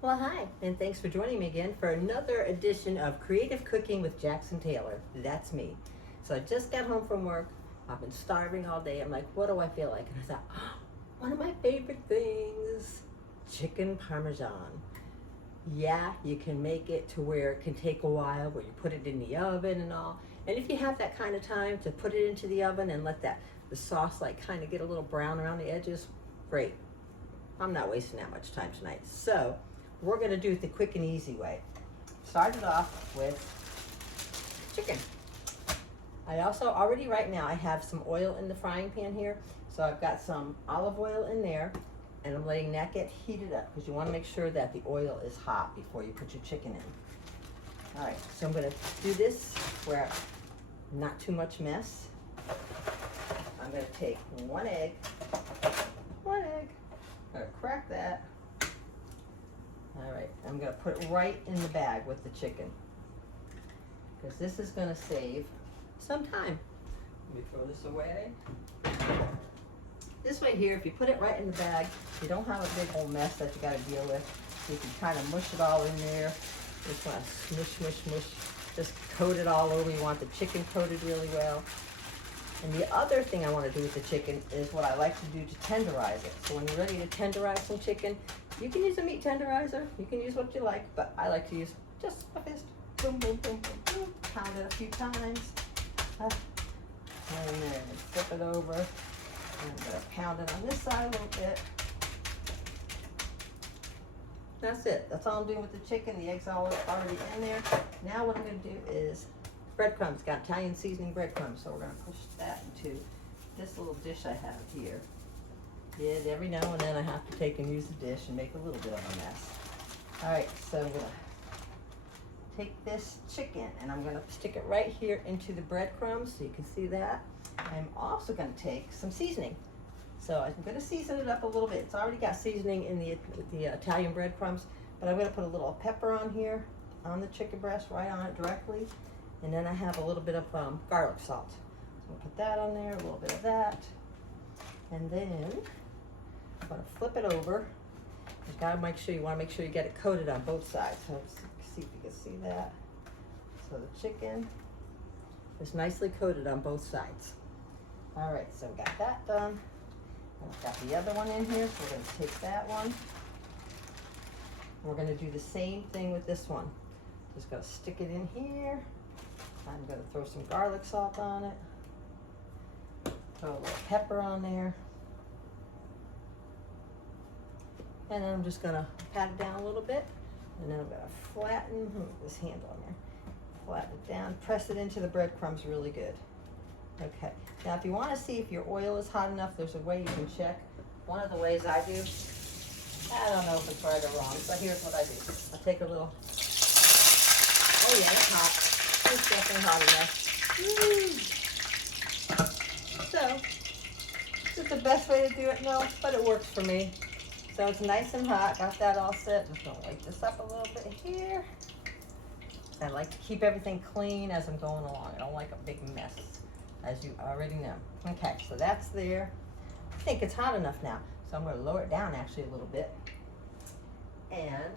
Well, hi, and thanks for joining me again for another edition of Creative Cooking with Jackson Taylor. That's me. So I just got home from work. I've been starving all day. I'm like, what do I feel like? And I thought, oh, one of my favorite things, chicken parmesan. Yeah, you can make it to where it can take a while, where you put it in the oven and all. And if you have that kind of time to put it into the oven and let the sauce like kind of get a little brown around the edges, great. I'm not wasting that much time tonight. So we're going to do it the quick and easy way. Start it off with chicken. I also already right now I have some oil in the frying pan here. So I've got some olive oil in there and I'm letting that get heated up because you want to make sure that the oil is hot before you put your chicken in. All right, so I'm going to do this where not too much mess. I'm going to take one egg. I'm going to crack that. All right, I'm going to put it right in the bag with the chicken because this is going to save some time. Let me throw this away. This way here, if you put it right in the bag, you don't have a big old mess that you got to deal with. You can kind of mush it all in there. Just want to smush. Just coat it all over. You want the chicken coated really well. And the other thing I want to do with the chicken is what I like to do to tenderize it. So when you're ready to tenderize some chicken, you can use a meat tenderizer. You can use what you like, but I like to use just a fist. Boom, boom, boom, boom, boom. Pound it a few times. And then flip it over. And I'm going to pound it on this side a little bit. That's it. That's all I'm doing with the chicken. The egg's all already in there. Now what I'm going to do is breadcrumbs. Got Italian seasoning breadcrumbs. So we're going to push that into this little dish I have here. Yeah, every now and then I have to take and use the dish and make a little bit of a mess. All right, so I'm going to take this chicken and I'm going to stick it right here into the breadcrumbs so you can see that. I'm also going to take some seasoning. So I'm going to season it up a little bit. It's already got seasoning in the Italian breadcrumbs, but I'm going to put a little pepper on here, on the chicken breast, right on it directly. And then I have a little bit of garlic salt. So I'm going to put that on there, a little bit of that. And then I'm going to flip it over. You want to make sure you get it coated on both sides. So let's see if you can see that. So the chicken is nicely coated on both sides. All right, so we got that done. I've got the other one in here, so we're going to take that one. We're going to do the same thing with this one. Just going to stick it in here. I'm going to throw some garlic salt on it. Throw a little pepper on there. And then I'm just going to pat it down a little bit. And then I'm going to flatten this handle on there. Flatten it down. Press it into the breadcrumbs really good. Okay. Now, if you want to see if your oil is hot enough, there's a way you can check. One of the ways I do, I don't know if it's right or wrong, but here's what I do. I take a little, oh yeah, it's hot. It's definitely hot enough. So, this is the best way to do it, no, but it works for me. So it's nice and hot. Got that all set. Just gonna light this up a little bit here. I like to keep everything clean as I'm going along. I don't like a big mess, as you already know. Okay, so that's there. I think it's hot enough now. So I'm going to lower it down actually a little bit. And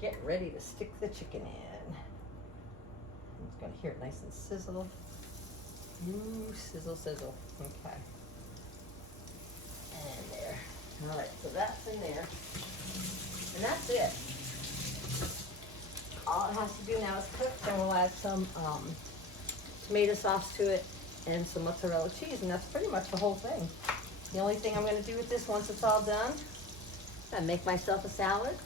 get ready to stick the chicken in. I'm just going to hear it nice and sizzle. Ooh, sizzle, sizzle. Okay. And there. All right, so that's in there. And that's it. All it has to do now is cook. Then we'll add some tomato sauce to it and some mozzarella cheese, and that's pretty much the whole thing. The only thing I'm going to do with this once it's all done, I make myself a salad,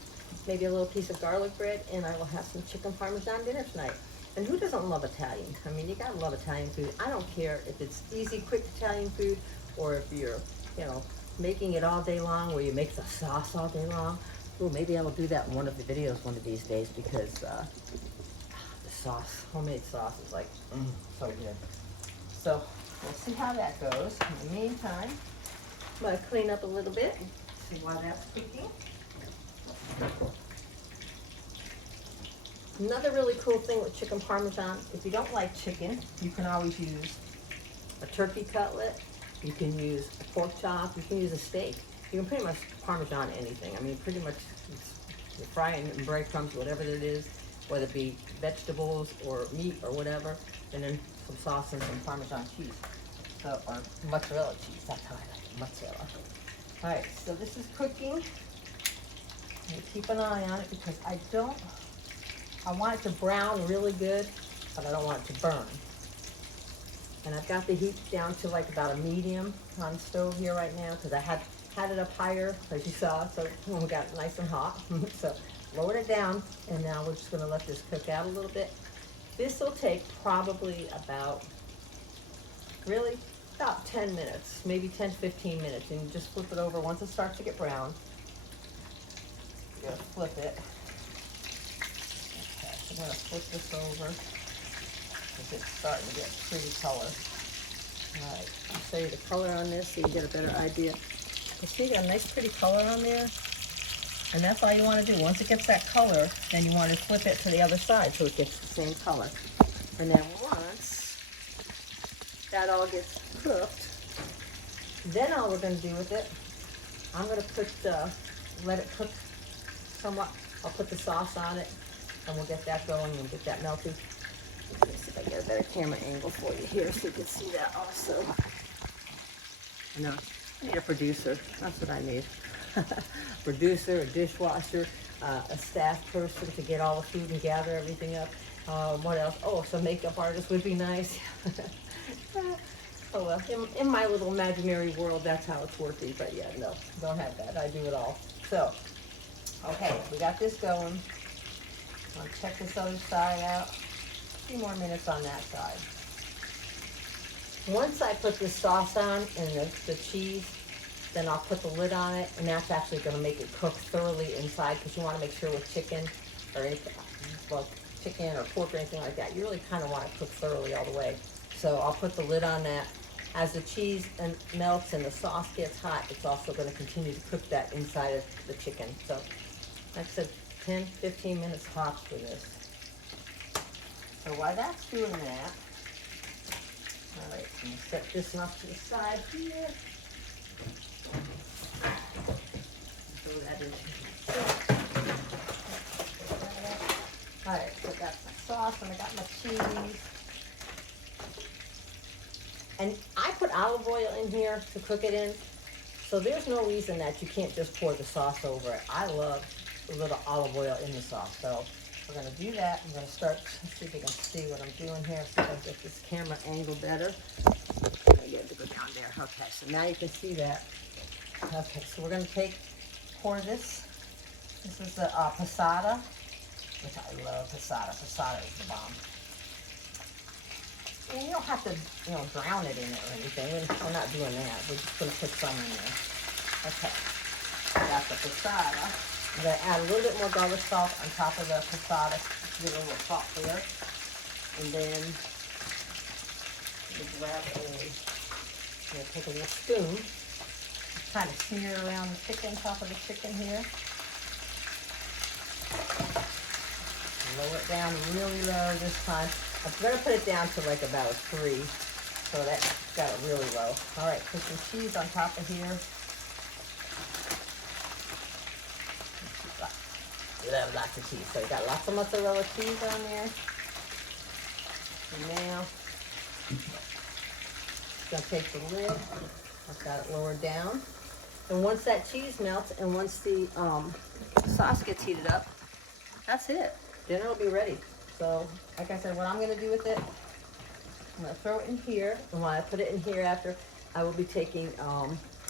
maybe a little piece of garlic bread, and I will have some chicken parmesan dinner tonight. And who doesn't love Italian? I mean, you gotta love Italian food. I don't care if it's easy, quick Italian food, or if you're, making it all day long, where you make the sauce all day long. Ooh, maybe I will do that in one of the videos one of these days because the sauce, homemade sauce is like, so good. So we'll see how that goes. In the meantime, I'm gonna clean up a little bit, see while that's cooking. Another really cool thing with chicken parmesan, if you don't like chicken, you can always use a turkey cutlet. You can use a pork chop. You can use a steak. You can pretty much parmesan anything. I mean, pretty much You're frying it in breadcrumbs, whatever it is, whether it be vegetables or meat or whatever, and then some sauce and some Parmesan cheese. So, or mozzarella cheese, that's how I like it, mozzarella. All right, so this is cooking. And keep an eye on it because I want it to brown really good, but I don't want it to burn. And I've got the heat down to like about a medium on the stove here right now because I had it up higher, as you saw, so we got it nice and hot. So lowered it down, and now we're just gonna let this cook out a little bit. This will take probably about 10 minutes, maybe 10 to 15 minutes, and you just flip it over once it starts to get brown. You're gonna flip it. Okay, so I'm gonna flip this over because it's starting to get pretty color. All right, I'll show you the color on this so you get a better idea. You see, you got a nice pretty color on there, and that's all you want to do. Once it gets that color, then you want to flip it to the other side so it gets the same color. And then once that all gets cooked, then all we're going to do with it, I'm going to let it cook somewhat. I'll put the sauce on it, and we'll get that going and get that melted. Let me see if I get a better camera angle for you here so you can see that also. No, I need a producer. That's what I need. Producer, a dishwasher, a staff person to get all the food and gather everything up. What else? Oh, some makeup artist would be nice. Oh well, in my little imaginary world, that's how it's working. But yeah, no, don't have that. I do it all. So, okay, we got this going. I'll check this other side out. A few more minutes on that side. Once I put this sauce on and the cheese, then I'll put the lid on it, and that's actually going to make it cook thoroughly inside because you want to make sure with chicken or anything, well, chicken or pork or anything like that, you really kind of want to cook thoroughly all the way. So I'll put the lid on that. As the cheese melts and the sauce gets hot, it's also going to continue to cook that inside of the chicken. So like I said, 10, 15 minutes tops for this. So while that's doing that, all right, I'm gonna set this off to the side here. Throw that in. All right, so I got my sauce and I got my cheese. And I put olive oil in here to cook it in. So there's no reason that you can't just pour the sauce over it. I love a little olive oil in the sauce. So we're gonna do that. I'm gonna start, let's see if you can see what I'm doing here. See if I can get this camera angle better. I'm gonna get it to go down there. Okay, so now you can see that. Okay, so we're gonna pour this. This is the passata, which I love passata. Passata is the bomb. And you don't have to, drown it in it or anything. We're not doing that. We're just gonna put some in there. Okay, got the passata. I'm going to add a little bit more garlic salt on top of the passata to give it a little salt there. And then take a little spoon, kind of smear around the chicken, top of the chicken here. Lower it down really low this time. I'm going to put it down to like about a 3. So that got it really low. All right, put some cheese on top of here. Love lots of cheese. So you got lots of mozzarella cheese on there. And now, I'm going to take the lid. I've got it lowered down. And once that cheese melts and once the sauce gets heated up, that's it. Dinner will be ready. So, like I said, what I'm going to do with it, I'm going to throw it in here. And when I put it in here after, I will be taking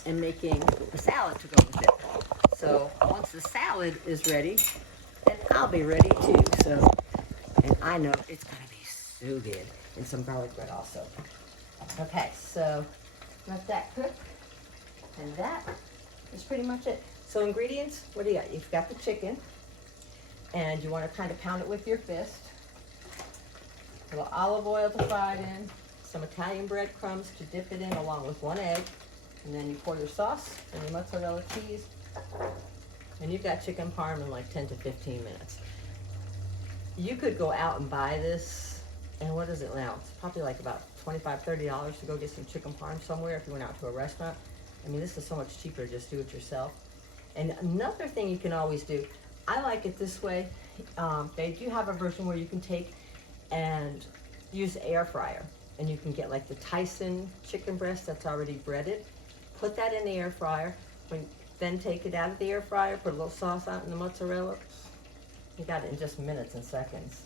and making a salad to go with it. So, once the salad is ready, then I'll be ready too. So, and I know it's going to be so good. And some garlic bread also. Okay, so let that cook. And that is pretty much it. So ingredients, what do you got? You've got the chicken. And you want to kind of pound it with your fist. A little olive oil to fry it in. Some Italian breadcrumbs to dip it in along with 1 egg. And then you pour your sauce and your mozzarella cheese. And you've got chicken parm in like 10 to 15 minutes. You could go out and buy this, and what is it now? It's probably like about $25, $30 to go get some chicken parm somewhere if you went out to a restaurant. I mean, this is so much cheaper to just do it yourself. And another thing you can always do, I like it this way. They do have a version where you can take and use the air fryer, and you can get like the Tyson chicken breast that's already breaded. Put that in the air fryer. Then take it out of the air fryer, put a little sauce out in the mozzarella. You got it in just minutes and seconds.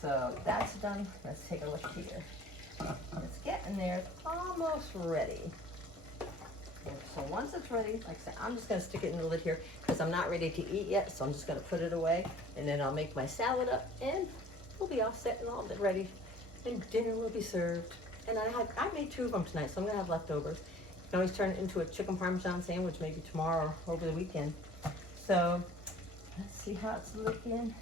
So that's done. Let's take a look here. It's getting there. It's almost ready. So once it's ready, like I said, I'm just gonna stick it in the lid here because I'm not ready to eat yet. So I'm just gonna put it away, and then I'll make my salad up, and we'll be all set and all ready, and dinner will be served. And I made 2 of them tonight, so I'm gonna have leftovers. You can always turn it into a chicken Parmesan sandwich maybe tomorrow or over the weekend. So let's see how it's looking.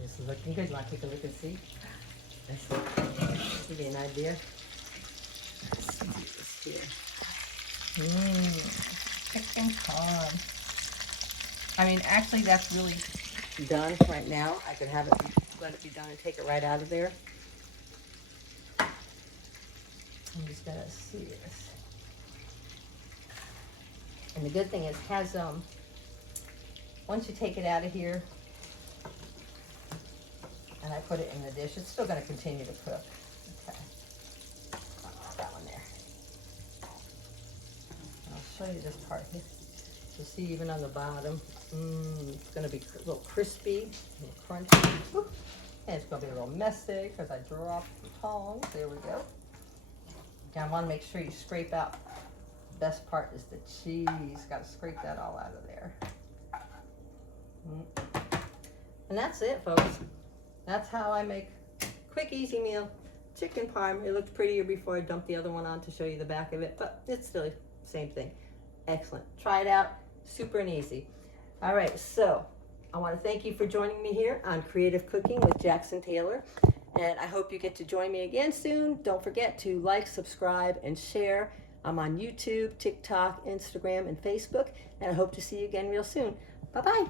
This is looking good. You want to take a look and see? Let's give you an idea. Let's see this here. Chicken parm. I mean, actually, that's really done right now. I could have it, let it be done and take it right out of there. I'm just gonna see this. And the good thing is, it has once you take it out of here, and I put it in the dish, it's still going to continue to cook. Okay. That one there. I'll show you this part here. You'll see even on the bottom, it's going to be a little crispy, a little crunchy. Whoop. And it's going to be a little messy because I dropped the tongs. There we go. Now I want to make sure you scrape out. The best part is the cheese. Got to scrape that all out of there. And that's it, folks. That's how I make quick, easy meal. Chicken parm. It looked prettier before I dumped the other one on to show you the back of it, but it's still the same thing. Excellent. Try it out. Super and easy. All right, so I want to thank you for joining me here on Creative Cooking with Jackson Taylor. And I hope you get to join me again soon. Don't forget to like, subscribe, and share. I'm on YouTube, TikTok, Instagram, and Facebook. And I hope to see you again real soon. Bye-bye.